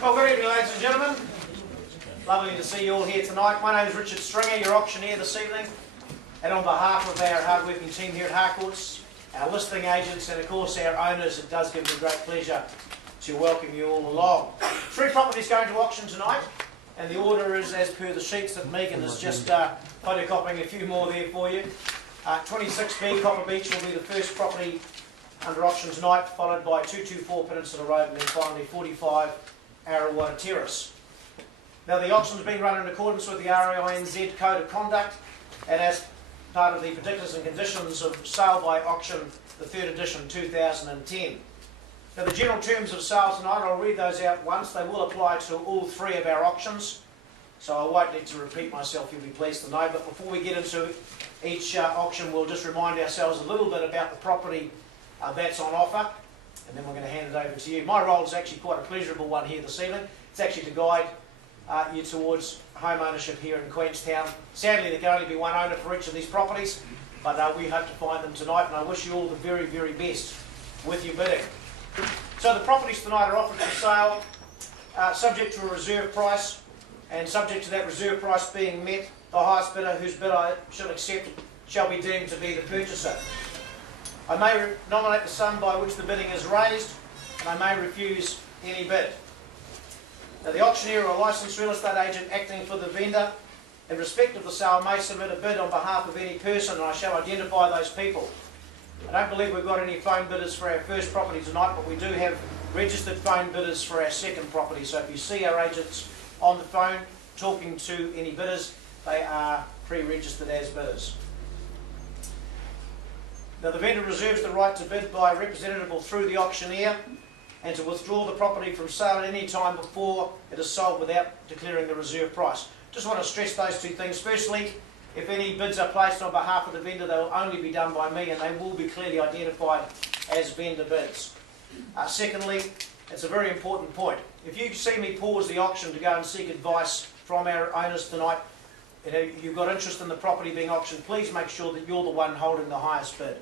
Well, good evening, ladies and gentlemen. Lovely to see you all here tonight. My name is Richard Stringer, your auctioneer this evening. And on behalf of our hard-working team here at Harcourts, our listing agents and of course our owners, it does give me great pleasure to welcome you all along. 3 properties going to auction tonight, and the order is as per the sheets that Megan is just photocopying a few more there for you. 26B Copper Beech will be the first property under auction tonight, followed by 224 Peninsula Road, and then finally 45 Arrawater Terrace. Now the auction has been run in accordance with the RINZ Code of Conduct, and as part of the particulars and conditions of sale by auction, the 3rd edition 2010. Now the general terms of sale tonight, I'll read those out once. They will apply to all 3 of our auctions, so I won't need to repeat myself, you'll be pleased to know. But before we get into each auction, we'll just remind ourselves a little bit about the property that's on offer, and then we're going to hand it over to you. My role is actually quite a pleasurable one here this evening. It's actually to guide you towards home ownership here in Queenstown. Sadly, there can only be one owner for each of these properties, but we hope to find them tonight, and I wish you all the very, very best with your bidding. So the properties tonight are offered for sale, subject to a reserve price, and subject to that reserve price being met, the highest bidder whose bid I shall accept shall be deemed to be the purchaser. I may nominate the sum by which the bidding is raised, and I may refuse any bid. Now, the auctioneer or a licensed real estate agent acting for the vendor in respect of the sale may submit a bid on behalf of any person, and I shall identify those people. I don't believe we've got any phone bidders for our first property tonight, but we do have registered phone bidders for our second property. So if you see our agents on the phone talking to any bidders, they are pre-registered as bidders. Now the vendor reserves the right to bid by representative or through the auctioneer, and to withdraw the property from sale at any time before it is sold without declaring the reserve price. Just want to stress those 2 things. Firstly, if any bids are placed on behalf of the vendor, they will only be done by me, and they will be clearly identified as vendor bids. Secondly, it's a very important point. If you see me pause the auction to go and seek advice from our owners tonight, you've got interest in the property being auctioned, please make sure that you're the one holding the highest bid.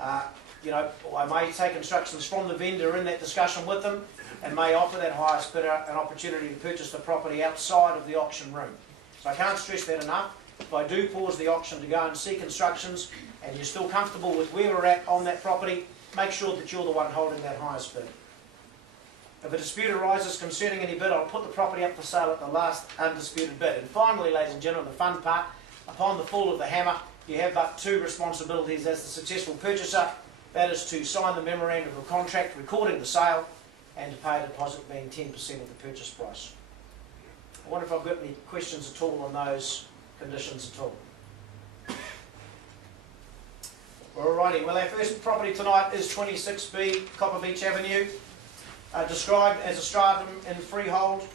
I may take instructions from the vendor in that discussion with them, and may offer that highest bidder an opportunity to purchase the property outside of the auction room. So I can't stress that enough. If I do pause the auction to go and seek instructions, and you're still comfortable with where we're at on that property, make sure that you're the one holding that highest bid. If a dispute arises concerning any bid, I'll put the property up for sale at the last undisputed bid. And finally, ladies and gentlemen, the fun part, upon the fall of the hammer, you have but 2 responsibilities as the successful purchaser. That is to sign the memorandum of contract recording the sale, and to pay a deposit being 10% of the purchase price. I wonder if I've got any questions at all on those conditions at all. Alrighty, well our first property tonight is 26B Copper Beech Avenue, described as a stratum in freehold,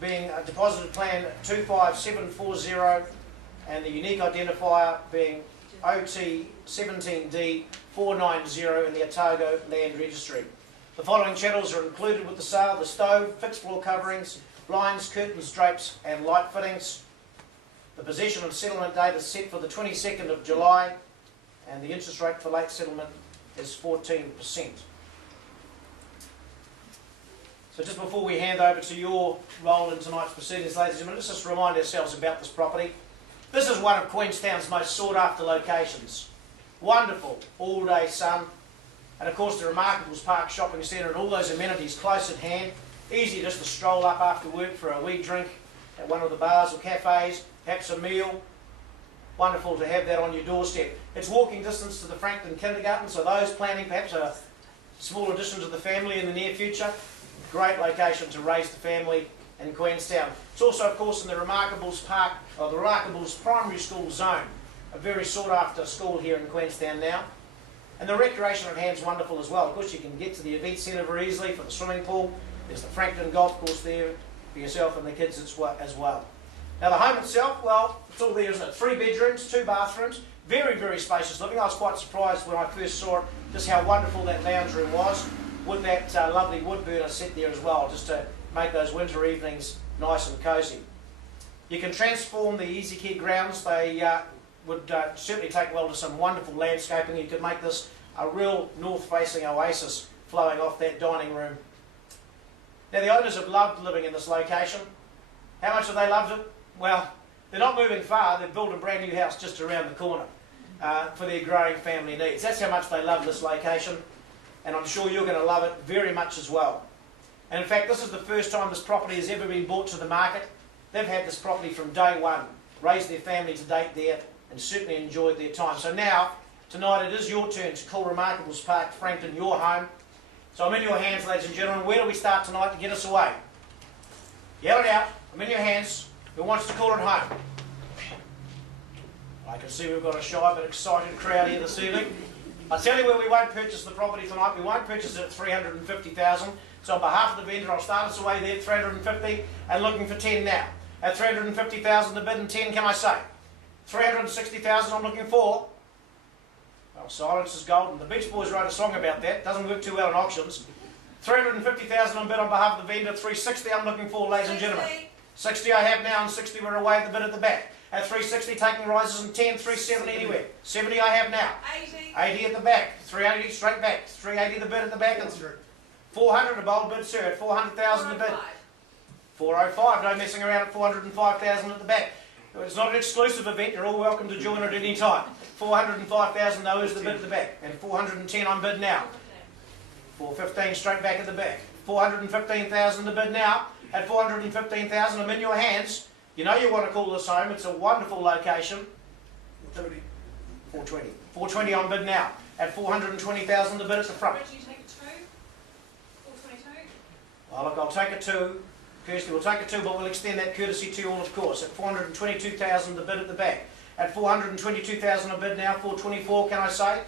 being a deposited plan 25740, and the unique identifier being OT 17D 490 in the Otago Land Registry. The following chattels are included with the sale: the stove, fixed floor coverings, blinds, curtains, drapes and light fittings. The possession and settlement date is set for the 22nd of July, and the interest rate for late settlement is 14%. So just before we hand over to your role in tonight's proceedings, ladies and gentlemen, let's just remind ourselves about this property. This is one of Queenstown's most sought after locations. Wonderful all-day sun, and of course the Remarkables Park Shopping Centre and all those amenities close at hand. Easy just to stroll up after work for a wee drink at one of the bars or cafes, perhaps a meal. Wonderful to have that on your doorstep. It's walking distance to the Frankton Kindergarten, so those planning perhaps a small addition to the family in the near future, great location to raise the family in Queenstown. It's also, of course, in the Remarkables Park, or the Remarkables Primary School zone, a very sought after school here in Queenstown now. And the recreation at hand's wonderful as well. Of course, you can get to the event centre very easily for the swimming pool. There's the Frankton Golf Course there for yourself and the kids as well. Now the home itself, well, it's all there, isn't it? 3 bedrooms, 2 bathrooms, very, very spacious living. I was quite surprised when I first saw it, just how wonderful that lounge room was, with that lovely wood burner set there as well, just to make those winter evenings nice and cosy. You can transform the Easy Care grounds. They would certainly take well to some wonderful landscaping. You could make this a real north-facing oasis flowing off that dining room Now the owners have loved living in this location. How much have they loved it? Well, they're not moving far, they've built a brand new house just around the corner for their growing family needs. That's how much they love this location, and I'm sure you're going to love it very much as well. And in fact, this is the first time this property has ever been brought to the market. They've had this property from day one, raised their family to date there, and certainly enjoyed their time. So now, tonight it is your turn to call Remarkables Park Frankton your home. So I'm in your hands, ladies and gentlemen. Where do we start tonight to get us away? Yell it out. I'm in your hands. Who wants to call it home? I can see we've got a shy but excited crowd here this evening. I'll tell you where we won't purchase the property tonight. We won't purchase it at $350,000. So on behalf of the vendor, I'll start us away there at $350,000 and looking for 10 now. At $350,000 to bid and 10, can I say? $360,000 I'm looking for. Well, silence is golden. The Beech Boys wrote a song about that. Doesn't work too well in auctions. $350,000 on bid on behalf of the vendor. $360,000 I'm looking for, ladies and gentlemen. $60,000 I have now, and $60,000 we're away at the bid at the back. At $360,000 taking rises and 10, $370,000 anywhere. $70,000 I have now. $80,000 at the back. $380,000 straight back. $380,000 the bid at the back. And $400,000 a bold bid, sir. At $400,000 the bid. $405,000, no messing around at $405,000 at the back. It's not an exclusive event, you're all welcome to join it at any time. $405,000 though is the bid at the back, and $410,000 on bid now. $415,000 straight back at the back. $415,000 the bid now. At $415,000 I'm in your hands. You know you want to call this home, it's a wonderful location. $420,000. $420,000 on bid now. At $420,000 the bid at the front. Where do you take it to? $422,000? Well look, I'll take it to Kirsty, we'll take it to, but we'll extend that courtesy to you all, of course. At $422,000 the bid at the back. At $422,000 a bid now. $424,000 can I say?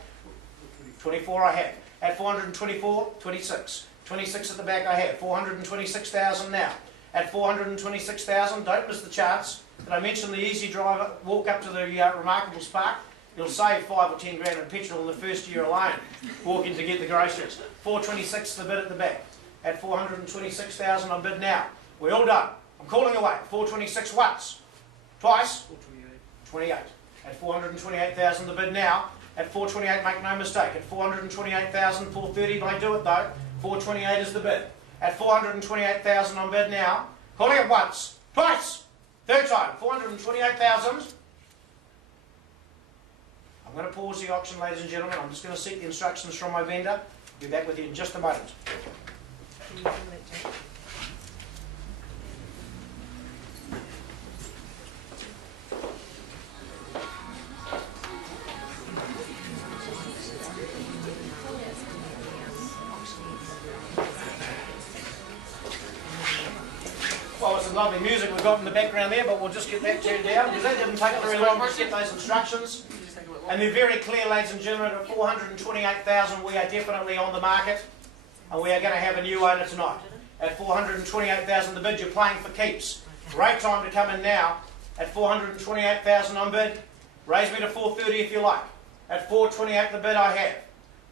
$24,000 I have. At $424,000, $26,000. $26,000 at the back I have. $426,000 now. At $426,000, don't miss the chance. Did I mention the easy drive walk up to the Remarkables Park? You'll save $5 or $10 grand in petrol in the first year alone walking to get the groceries. $426,000 the bid at the back. At $426,000 on bid now. We're all done. I'm calling away. $426,000 once. Twice. $428,000. At $428,000 the bid now. At $428,000, make no mistake. At $428,000, $430,000 may do it though. $428,000 is the bid. At $428,000 on bid now. Calling it once. Twice. Third time. $428,000. I'm going to pause the auction, ladies and gentlemen. I'm just going to seek the instructions from my vendor. I'll be back with you in just a moment. Well, it's some lovely music we've got in the background there, but we'll just get that turned down because that didn't take very long to get those instructions. And they're very clear, ladies and gentlemen. At $428,000 we are definitely on the market, and we are going to have a new owner tonight. At $428,000 the bid, you're playing for keeps. Great time to come in now. At $428,000 on bid, raise me to $430,000 if you like. At $428,000 the bid I have.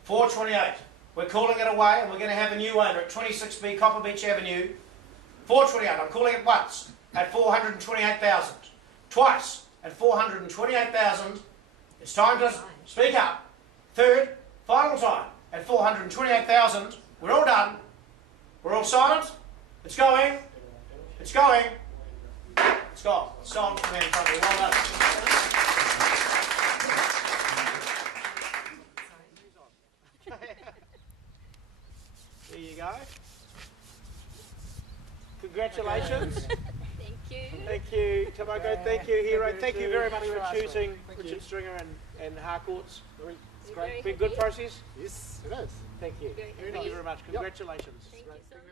$428,000. We're calling it away, and we're going to have a new owner at 26B Copper Beech Avenue. $428,000. I'm calling it once. At $428,000. Twice. At $428,000. It's time to speak up. Third, final time. At $428,000. We're all done. We're all silent. It's going. It's going. It's gone. Sold for the man in front of you. Well done. There you go. Congratulations. Thank you. Thank you, Tobago. Thank you, Hero. Thank you very much for choosing Richard Stringer and Harcourts. It's great. Been a good process? Yes, it is. Thank you. Thank you very much. Congratulations. Thank you so much.